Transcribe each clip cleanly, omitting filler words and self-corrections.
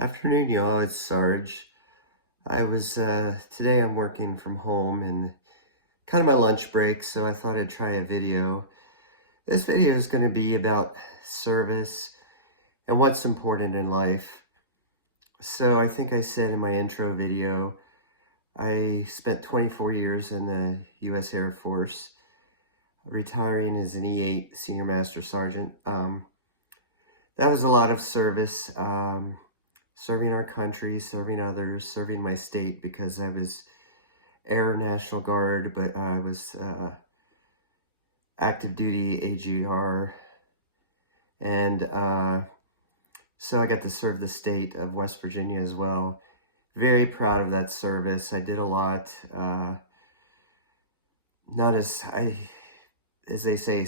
Afternoon, y'all. It's Sarge. Today I'm working from home and kind of my lunch break, so I thought I'd try a video. This video is going to be about service and what's important in life. So I think I said in my intro video, I spent 24 years in the U.S. Air Force, retiring as an E8 Senior Master Sergeant. That was a lot of service. Serving our country, serving others, serving my state, because I was Air National Guard, but I was active duty AGR, and so I got to serve the state of West Virginia as well. Very proud of that service. I did a lot. Not as they say,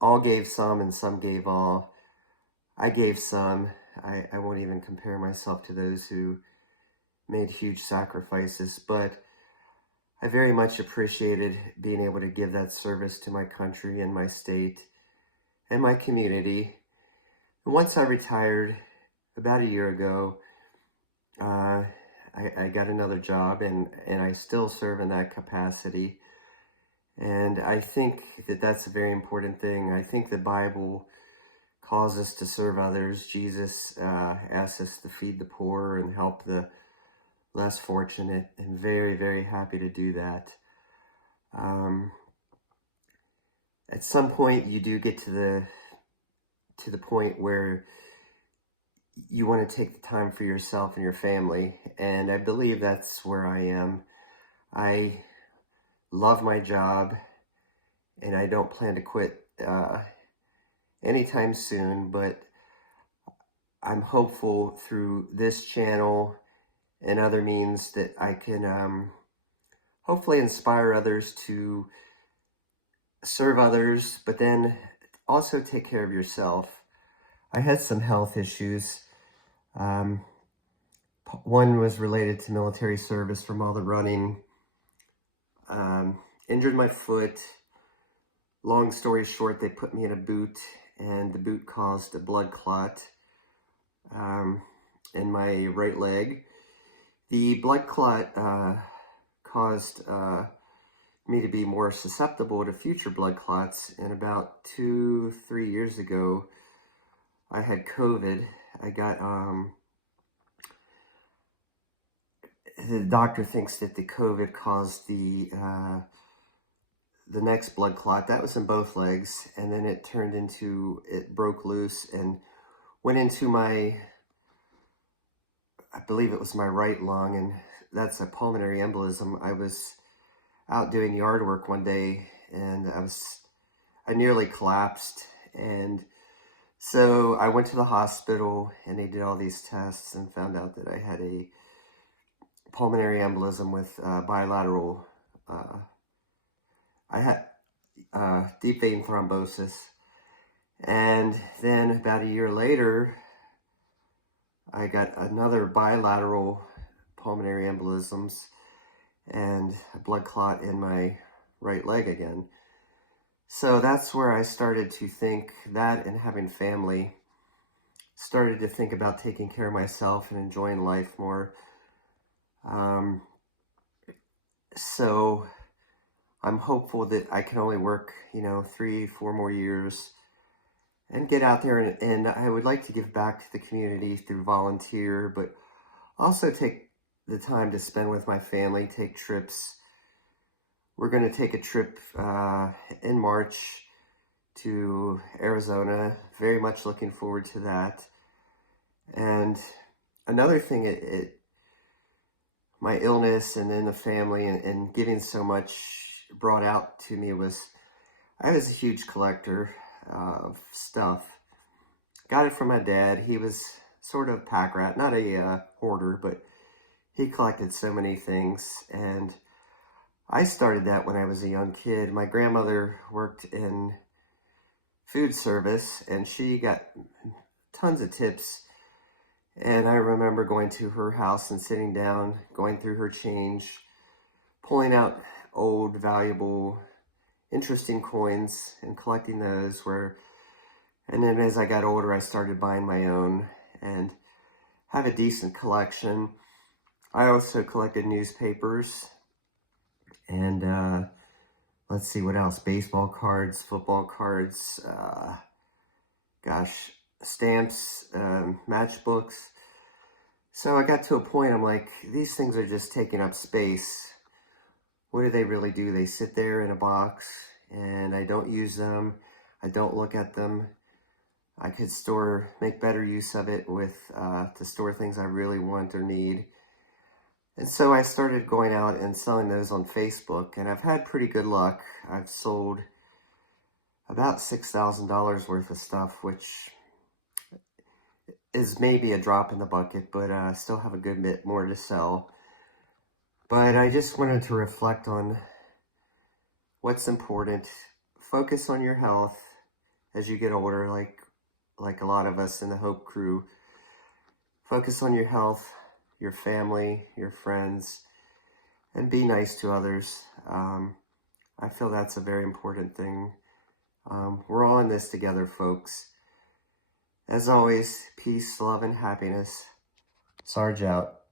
all gave some and some gave all. I gave some. I won't even compare myself to those who made huge sacrifices, but I very much appreciated being able to give that service to my country and my state and my community. And once I retired about a year ago, I got another job, and I still serve in that capacity. And I think that that's a very important thing. I think the Bible calls us to serve others. Jesus asks us to feed the poor and help the less fortunate, and very, very happy to do that. At some point, you do get to the point where you want to take the time for yourself and your family, and I believe that's where I am. I love my job, and I don't plan to quit anytime soon, but I'm hopeful through this channel and other means that I can hopefully inspire others to serve others, but then also take care of yourself. I had some health issues. One was related to military service from all the running. Injured my foot. Long story short, they put me in a boot, and the boot caused a blood clot in my right leg. The blood clot caused me to be more susceptible to future blood clots, and about 2-3 years ago, I had COVID. I got, the doctor thinks that the COVID caused the next blood clot. That was in both legs, and then it broke loose and went into I believe it was my right lung, and that's a pulmonary embolism. I was out doing yard work one day, and I nearly collapsed, and so I went to the hospital, and they did all these tests and found out that I had a pulmonary embolism with bilateral, I had deep vein thrombosis. And then about a year later, I got another bilateral pulmonary embolisms and a blood clot in my right leg again. So that's where I started to think, that and having family, started to think about taking care of myself and enjoying life more. So I'm hopeful that I can only work, 3-4 more years and get out there, and I would like to give back to the community through volunteer, but also take the time to spend with my family, take trips. We're going to take a trip in March to Arizona. Very much looking forward to that. And another thing, my illness and then the family and giving so much brought out to me was, I was a huge collector of stuff. Got it from my dad. He was sort of pack rat, not a hoarder, but he collected so many things, and I started that when I was a young kid. My grandmother worked in food service, and she got tons of tips, and I remember going to her house and sitting down, going through her change, pulling out old, valuable, interesting coins and collecting those. And then as I got older, I started buying my own, and have a decent collection. I also collected newspapers and let's see what else. Baseball cards, football cards, gosh, stamps, matchbooks. So I got to a point, I'm like, these things are just taking up space. What do they really do? They sit there in a box and I don't use them. I don't look at them. I could make better use of it to store things I really want or need. And so I started going out and selling those on Facebook, and I've had pretty good luck. I've sold about $6,000 worth of stuff, which is maybe a drop in the bucket, but I still have a good bit more to sell. But I just wanted to reflect on what's important. Focus on your health as you get older, like a lot of us in the Hope Crew. Focus on your health, your family, your friends, and be nice to others. I feel that's a very important thing. We're all in this together, folks. As always, peace, love, and happiness. Sarge out.